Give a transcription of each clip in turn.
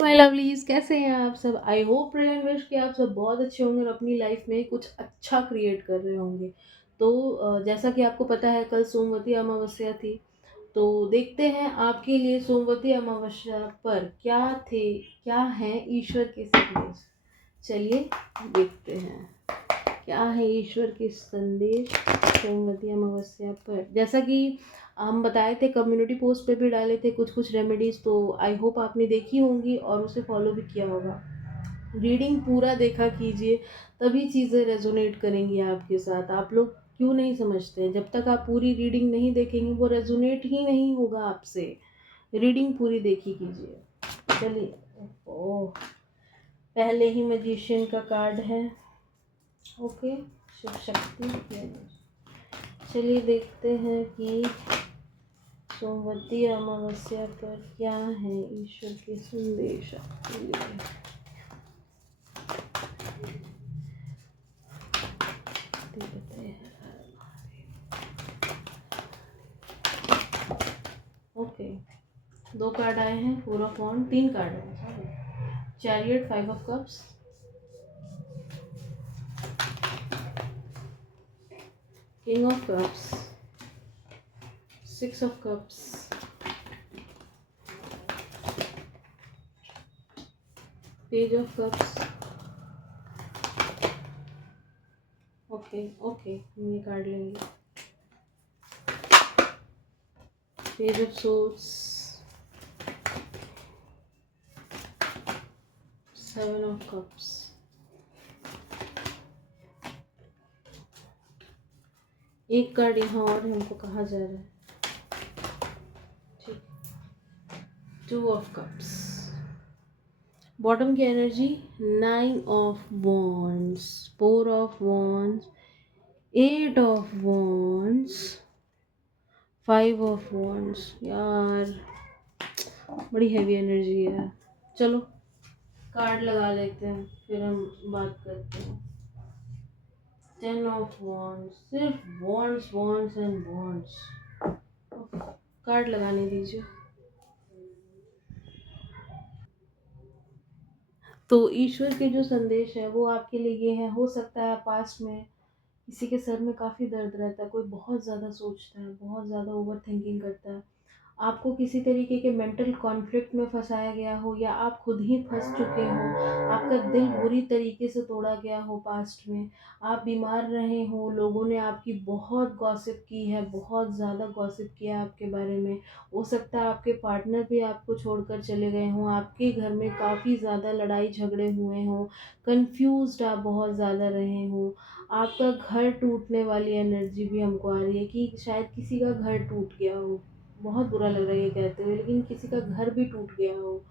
My lovelies, कैसे हैं आप सब। I hope pray and wish कि आप सब बहुत अच्छे होंगे और अपनी लाइफ में कुछ अच्छा क्रिएट कर रहे होंगे। तो जैसा कि आपको पता है, कल सोमवती अमावस्या थी। तो देखते हैं आपके लिए सोमवती अमावस्या पर क्या है ईश्वर के संदेश। चलिए देखते हैं क्या है ईश्वर के संदेश सोमवती अमावस्या पर। जैसा कि हम बताए थे, कम्युनिटी पोस्ट पे भी डाले थे कुछ कुछ रेमेडीज, तो आई होप आपने देखी होंगी और उसे फॉलो भी किया होगा। रीडिंग पूरा देखा कीजिए, तभी चीज़ें रेजोनेट करेंगी आपके साथ। आप लोग क्यों नहीं समझते हैं, जब तक आप पूरी रीडिंग नहीं देखेंगे वो रेजोनेट ही नहीं होगा आपसे। रीडिंग पूरी देखी कीजिए। चलिए, ओह, पहले ही मैजिशियन का कार्ड है। ओके, शिव शक्ति। चलिए देखते हैं कि सोमवती अमावस्या पर क्या है ईश्वर के संदेश आपके लिए। देखते हैं। ओके, दो कार्ड आए हैं, फोर ऑफ वॉन्ड, तीन कार्ड हैं, sorry. Chariot, five of cups, king of cups, six of cups, page of cups. Okay okay, हम ये कार्ड लेंगे। Page of swords, seven of cups. एक कार्ड यहाँ और हमको कहा जा रहा है, ठीक। टू ऑफ कप्स, बॉटम की energy, nine of wands, four of wands, eight of wands, five of wands. यार, बड़ी हैवी एनर्जी है। चलो कार्ड लगा लेते हैं, फिर हम बात करते हैं। टेन ऑफ वॉन्ड्स, सिर्फ wands wands and wands. Card लगाने दीजिए। तो ईश्वर के जो संदेश है वो आपके लिए ये है। हो सकता है पास्ट में किसी के सर में काफ़ी दर्द रहता है, कोई बहुत ज़्यादा सोचता है, बहुत ज़्यादा ओवर थिंकिंग करता है, आपको किसी तरीके के मेंटल कॉन्फ्लिक्ट में फंसाया गया हो या आप खुद ही फंस चुके हो, आपका दिल बुरी तरीके से तोड़ा गया हो पास्ट में, आप बीमार रहे हो, लोगों ने आपकी बहुत गॉसिप की है, बहुत ज़्यादा गॉसिप किया है आपके बारे में। हो सकता है आपके पार्टनर भी आपको छोड़कर चले गए हों, आपके घर में काफ़ी ज़्यादा लड़ाई झगड़े हुए हों, कन्फ्यूज्ड आप बहुत ज़्यादा रहे हों, आपका घर टूटने वाली एनर्जी भी हमको आ रही है कि शायद किसी का घर टूट गया हो। बहुत बुरा लग रहा है ये कहते हुए, लेकिन किसी का घर भी टूट गया हो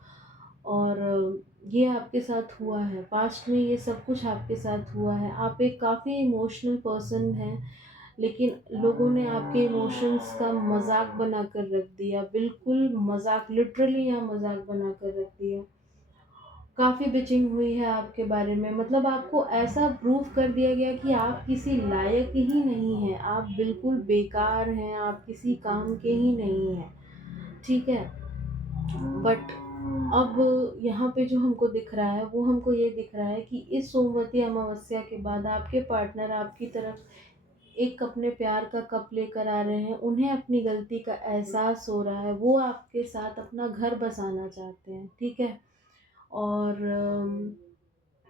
और ये आपके साथ हुआ है। पास्ट में ये सब कुछ आपके साथ हुआ है। आप एक काफ़ी इमोशनल पर्सन हैं, लेकिन लोगों ने आपके इमोशंस का मजाक बना कर रख दिया, बिल्कुल मजाक, लिटरली यहाँ मजाक बना कर रख दिया। काफ़ी बिचिंग हुई है आपके बारे में, मतलब आपको ऐसा प्रूव कर दिया गया कि आप किसी लायक ही नहीं हैं, आप बिल्कुल बेकार हैं, आप किसी काम के ही नहीं हैं, ठीक है। बट अब यहाँ पे जो हमको दिख रहा है वो हमको ये दिख रहा है कि इस सोमवती अमावस्या के बाद आपके पार्टनर आपकी तरफ एक अपने प्यार का कप लेकर आ रहे हैं। उन्हें अपनी गलती का एहसास हो रहा है, वो आपके साथ अपना घर बसाना चाहते हैं, ठीक है। और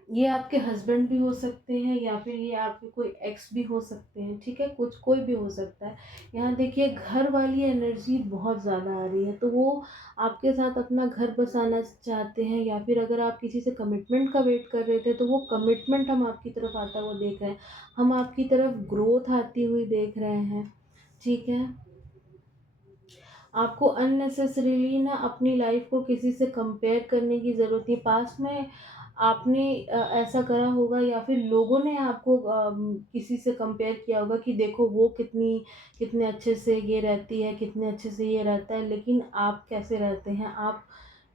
ये आपके हस्बैंड भी हो सकते हैं या फिर ये आपके कोई एक्स भी हो सकते हैं, ठीक है, कुछ कोई भी हो सकता है। यहाँ देखिए, घर वाली एनर्जी बहुत ज़्यादा आ रही है, तो वो आपके साथ अपना घर बसाना चाहते हैं, या फिर अगर आप किसी से कमिटमेंट का वेट कर रहे थे तो वो कमिटमेंट हम आपकी तरफ आता हुआ देख रहे हैं, हम आपकी तरफ ग्रोथ आती हुई देख रहे हैं, ठीक है। आपको अननेसेसरीली ना अपनी लाइफ को किसी से कंपेयर करने की ज़रूरत नहीं। पास्ट में आपने ऐसा करा होगा या फिर लोगों ने आपको किसी से कंपेयर किया होगा कि देखो वो कितने अच्छे से ये रहती है, कितने अच्छे से ये रहता है, लेकिन आप कैसे रहते हैं,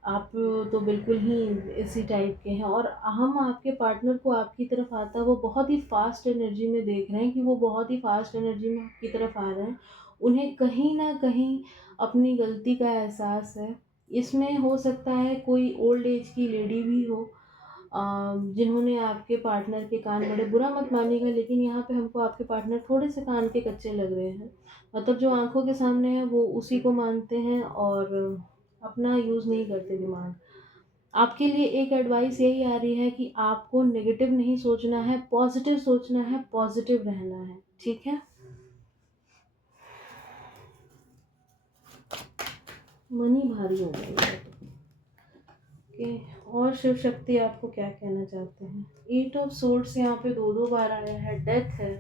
आप तो बिल्कुल ही इसी टाइप के हैं। और हम आपके पार्टनर को आपकी तरफ आता है वो बहुत ही फास्ट एनर्जी में देख रहे हैं कि वो बहुत ही फास्ट एनर्जी में आपकी तरफ आ रहे हैं। उन्हें कहीं ना कहीं अपनी गलती का एहसास है, इसमें हो सकता है कोई ओल्ड एज की लेडी भी हो, जिन्होंने आपके पार्टनर के कान बड़े, बुरा मत मानिएगा लेकिन यहाँ पे हमको आपके पार्टनर थोड़े से कान के कच्चे लग रहे हैं। मतलब जो आँखों के सामने है वो उसी को मानते हैं और अपना यूज़ नहीं करते दिमाग। आपके लिए एक एडवाइस यही आ रही है कि आपको नेगेटिव नहीं सोचना है, पॉज़िटिव सोचना है, पॉज़िटिव रहना है, ठीक है? मनी भारी हो गई है। ओके, और शिव शक्ति आपको क्या कहना चाहते हैं? 8 ऑफ सोर्ड्स यहाँ पे 2-2 बार आया है, डेथ है।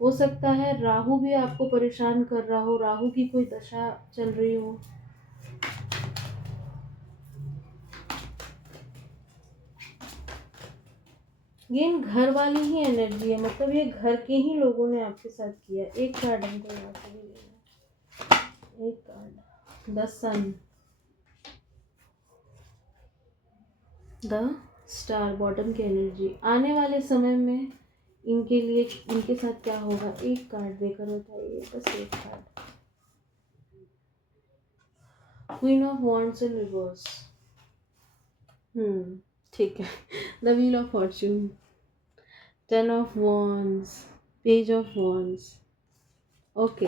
हो सकता है राहु भी आपको परेशान कर रहा हो, राहु की कोई दशा चल रही हो। ये इन घर वाली ही एनर्जी है, मतलब ये घर के ही लोगों ने आपके साथ किया। एक कार्ड हमको यहाँ से भी लेना है। एक card, the sun, the star, bottom की एनर्जी। आने वाले समय में इनके लिए, इनके साथ क्या होगा? एक कार्ड देकर बताइए, बस एक card. Queen of wands in reverse. ठीक है। The wheel of Fortune, 10 of wands, page of wands. Okay,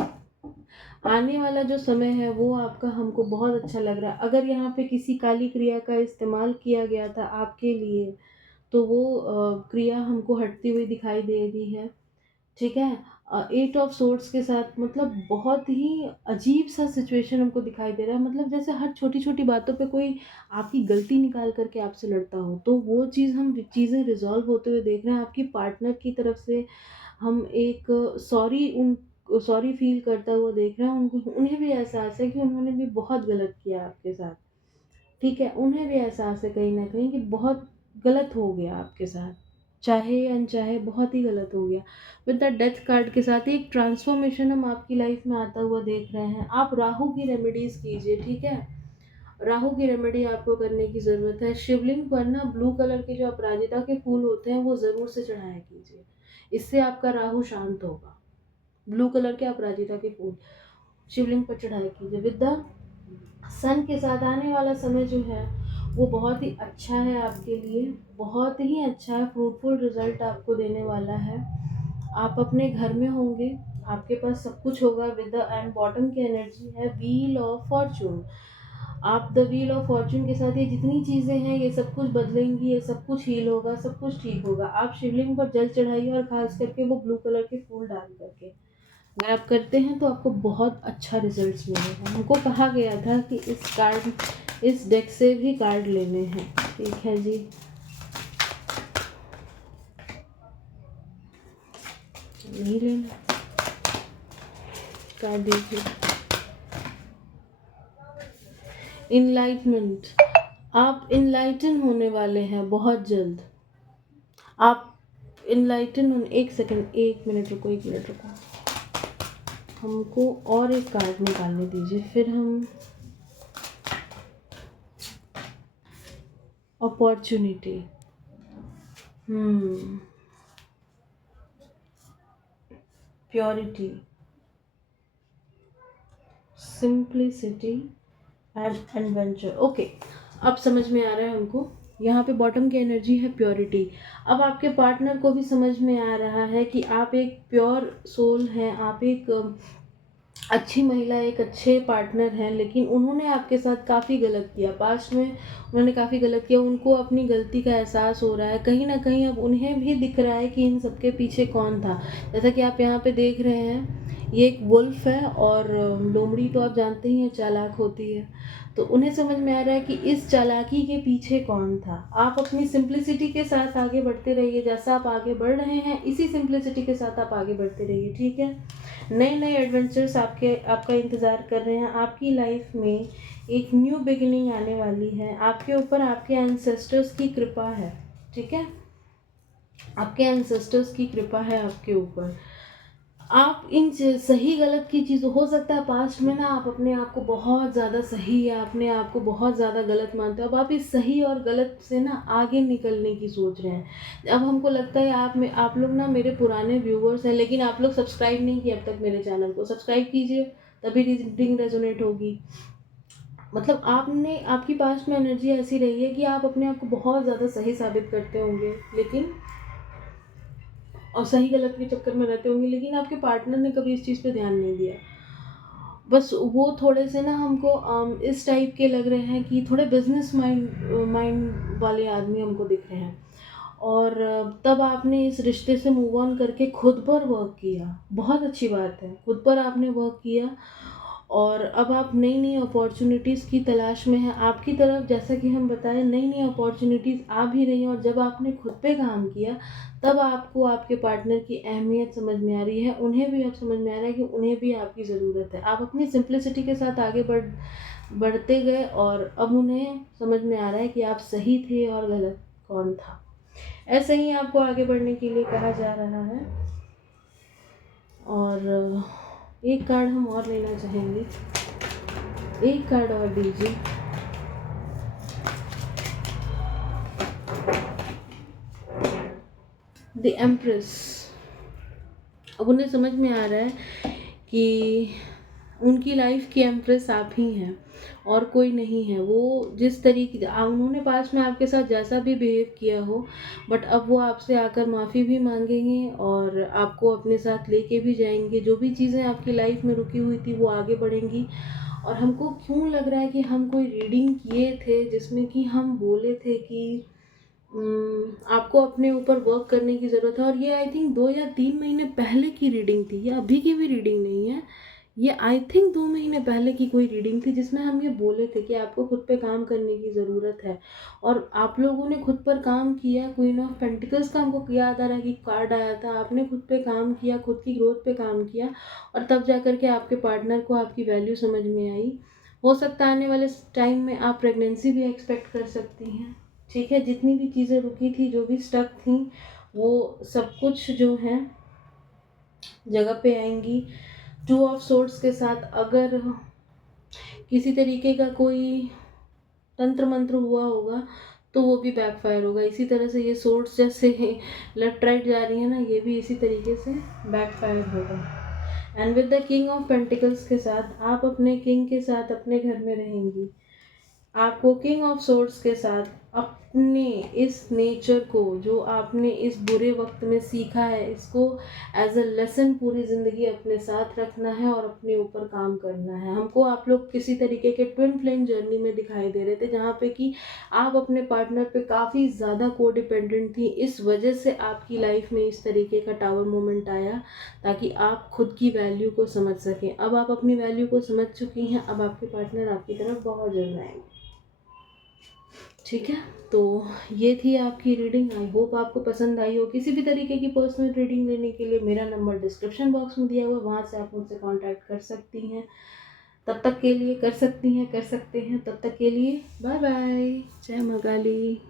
आने वाला जो समय है वो आपका हमको बहुत अच्छा लग रहा है। अगर यहाँ पे किसी काली क्रिया का इस्तेमाल किया गया था आपके लिए, तो वो क्रिया हमको हटती हुई दिखाई दे रही है, ठीक है? 8 ऑफ सोर्ड्स के साथ मतलब बहुत ही अजीब सा सिचुएशन हमको दिखाई दे रहा है। मतलब जैसे हर छोटी-छोटी बातों पे कोई आपकी गलती निकाल कर के आपसे लड़ता हो, तो वो चीज़ें रिज़ॉल्व होते हुए देख रहे हैं। आपकी पार्टनर की तरफ से हम एक सॉरी फ़ील करता हुआ देख रहे हैं। उनको, उन्हें भी एहसास है कि उन्होंने भी बहुत गलत किया आपके साथ, ठीक है? उन्हें भी एहसास है कहीं न कहीं कि बहुत गलत हो गया आपके साथ। चाहे या अनचाहे बहुत ही गलत हो गया। विद द डेथ कार्ड के साथ ही एक ट्रांसफॉर्मेशन हम आपकी लाइफ में आता हुआ देख रहे हैं। आप राहु की रेमेडीज़ कीजिए, ठीक है? राहु की रेमेडी आपको करने की ज़रूरत है। शिवलिंग पर ना ब्लू कलर के जो अपराजिता के फूल होते हैं वो ज़रूर से चढ़ाया कीजिए। इससे आपका राहु शांत होगा। ब्लू कलर के अपराजिता के फूल शिवलिंग पर चढ़ाया कीजिए। विद द सन के साथ आने वाला समय जो है वो बहुत ही अच्छा है आपके लिए, बहुत ही अच्छा है। फ्रूटफुल रिजल्ट आपको देने वाला है। आप अपने घर में होंगे, आपके पास सब कुछ होगा। विद द एंड बॉटम की एनर्जी है व्हील ऑफ फॉर्चून। आप द व्हील ऑफ फॉर्चून के साथ ये जितनी चीज़ें हैं ये सब कुछ बदलेंगी, ये सब कुछ हील होगा, सब कुछ ठीक होगा। आप शिवलिंग पर जल चढ़ाइए और खास करके वो ब्लू कलर के फूल डाल करके अगर आप करते हैं तो आपको बहुत अच्छा रिजल्ट्स मिलेगा। हमको कहा गया था कि इस डेक से भी कार्ड लेने हैं, ठीक है जी। नहीं लेना, कार्ड देखिए। इनलाइटमेंट, आप इनलाइटन होने वाले हैं बहुत जल्द। आप इनलाइटन होने, एक सेकंड, एक मिनट रुको, एक मिनट रुको। हमको और एक कार्ड निकालने दीजिए, फिर हम opportunity, purity, simplicity and adventure. Okay, अब समझ में आ रहा है हमको। यहाँ पे बॉटम की एनर्जी है प्योरिटी। अब आपके पार्टनर को भी समझ में आ रहा है कि आप एक प्योर सोल हैं, आप एक अच्छी महिला, एक अच्छे पार्टनर हैं, लेकिन उन्होंने आपके साथ काफ़ी गलत किया। पास्ट में उन्होंने काफ़ी गलत किया, उनको अपनी गलती का एहसास हो रहा है। कहीं न कहीं अब उन्हें भी दिख रहा है कि इन सबके पीछे कौन था। जैसा कि आप यहाँ पे देख रहे हैं, ये एक वुल्फ है और लोमड़ी तो आप जानते ही हैं चालाक होती है। तो उन्हें समझ में आ रहा है कि इस चालाकी के पीछे कौन था। आप अपनी सिंप्लिसिटी के साथ आगे बढ़ते रहिए, जैसा आप आगे बढ़ रहे हैं इसी सिंप्लिसिटी के साथ आप आगे बढ़ते रहिए, ठीक है? नए नए एडवेंचर्स आपका इंतज़ार कर रहे हैं। आपकी लाइफ में एक न्यू बिगिनिंग आने वाली है। आपके ऊपर आपके एंसेस्टर्स की कृपा है, ठीक है? आपके एंसेस्टर्स की कृपा है आपके ऊपर। आप सही गलत की चीज़, हो सकता है पास्ट में ना आप अपने आप को बहुत ज़्यादा सही या अपने आप को बहुत ज़्यादा गलत मानते हो। अब आप इस सही और गलत से ना आगे निकलने की सोच रहे हैं। अब हमको लगता है आप लोग ना मेरे पुराने व्यूवर्स हैं, लेकिन आप लोग सब्सक्राइब नहीं किए अब तक मेरे चैनल को। सब्सक्राइब कीजिए, तभी रीडिंग रेजोनेट होगी। मतलब आपने आपकी पास्ट में एनर्जी ऐसी रही है कि आप अपने आप को बहुत ज़्यादा सही साबित करते होंगे, लेकिन और सही गलत के चक्कर में रहते होंगे, लेकिन आपके पार्टनर ने कभी इस चीज़ पे ध्यान नहीं दिया। बस वो थोड़े से ना हमको इस टाइप के लग रहे हैं कि थोड़े बिजनेस माइंड माइंड वाले आदमी हमको दिख रहे हैं। और तब आपने इस रिश्ते से मूव ऑन करके खुद पर वर्क किया, बहुत अच्छी बात है, खुद पर आपने वर्क किया। और अब आप नई नई अपॉर्चुनिटीज़ की तलाश में हैं। आपकी तरफ जैसा कि हम बताएं, नई नई अपॉर्चुनिटीज़ आ भी रही हैं, और जब आपने खुद पे काम किया तब आपको आपके पार्टनर की अहमियत समझ में आ रही है। उन्हें भी अब समझ में आ रहा है कि उन्हें भी आपकी ज़रूरत है। आप अपनी सिंप्लिसिटी के साथ आगे बढ़ते गए, और अब उन्हें समझ में आ रहा है कि आप सही थे और गलत कौन था। ऐसे ही आपको आगे बढ़ने के लिए कहा जा रहा है। और एक कार्ड हम और लेना चाहेंगे, एक कार्ड और दीजिए। The empress. अब उन्हें समझ में आ रहा है कि उनकी लाइफ की एम्प्रेस आप ही हैं और कोई नहीं है। वो जिस तरीके उन्होंने पास में आपके साथ जैसा भी बिहेव किया हो, बट अब वो आपसे आकर माफ़ी भी मांगेंगे और आपको अपने साथ लेके भी जाएंगे। जो भी चीज़ें आपकी लाइफ में रुकी हुई थी वो आगे बढ़ेंगी। और हमको क्यों लग रहा है कि हम कोई रीडिंग किए थे जिसमें कि हम बोले थे कि आपको अपने ऊपर वर्क करने की ज़रूरत है। और ये आई थिंक 2 या 3 महीने पहले की रीडिंग थी, ये अभी की भी रीडिंग नहीं है। ये आई थिंक 2 महीने पहले की कोई रीडिंग थी जिसमें हम ये बोले थे कि आपको खुद पे काम करने की ज़रूरत है। और आप लोगों ने खुद पर काम किया। क्वीन ऑफ पेंटिकल्स का हमको याद आ रहा है कि कार्ड आया था। आपने खुद पे काम किया, खुद की ग्रोथ पे काम किया, और तब जा कर के आपके पार्टनर को आपकी वैल्यू समझ में आई। हो सकता है आने वाले टाइम में आप प्रेगनेंसी भी एक्सपेक्ट कर सकती हैं। ठीक है, जितनी भी चीज़ें रुकी थी, जो भी स्टक थी, वो सब कुछ जो है जगह पे आएंगी। 2 ऑफ सोर्ड्स के साथ अगर किसी तरीके का कोई तंत्र मंत्र हुआ होगा तो वो भी बैकफायर होगा। इसी तरह से ये सोर्ड्स जैसे लेफ्ट राइट जा रही है ना, ये भी इसी तरीके से बैकफायर होगा। And with the king of pentacles के साथ आप अपने किंग के साथ अपने घर में रहेंगी। आपको किंग ऑफ सोर्ड्स के साथ अपने इस नेचर को, जो आपने इस बुरे वक्त में सीखा है, इसको एज अ लेसन पूरी ज़िंदगी अपने साथ रखना है और अपने ऊपर काम करना है। हमको आप लोग किसी तरीके के ट्विन फ्लेम जर्नी में दिखाई दे रहे थे, जहाँ पे कि आप अपने पार्टनर पे काफ़ी ज़्यादा को डिपेंडेंट थी। इस वजह से आपकी लाइफ में इस तरीके का टावर मोमेंट आया, ताकि आप खुद की वैल्यू को समझ सकें। अब आप अपनी वैल्यू को समझ चुकी हैं, अब आपके पार्टनर आपकी तरफ बहुत जल्द आएंगे। ठीक है, तो ये थी आपकी रीडिंग। आई होप आपको पसंद आई हो। किसी भी तरीके की पर्सनल रीडिंग लेने के लिए मेरा नंबर डिस्क्रिप्शन बॉक्स में दिया हुआ है, वहाँ से आप मुझसे कांटेक्ट कर सकती हैं। तब तक के लिए कर सकती हैं, कर सकते हैं। तब तक के लिए बाय बाय। जय माँ काली।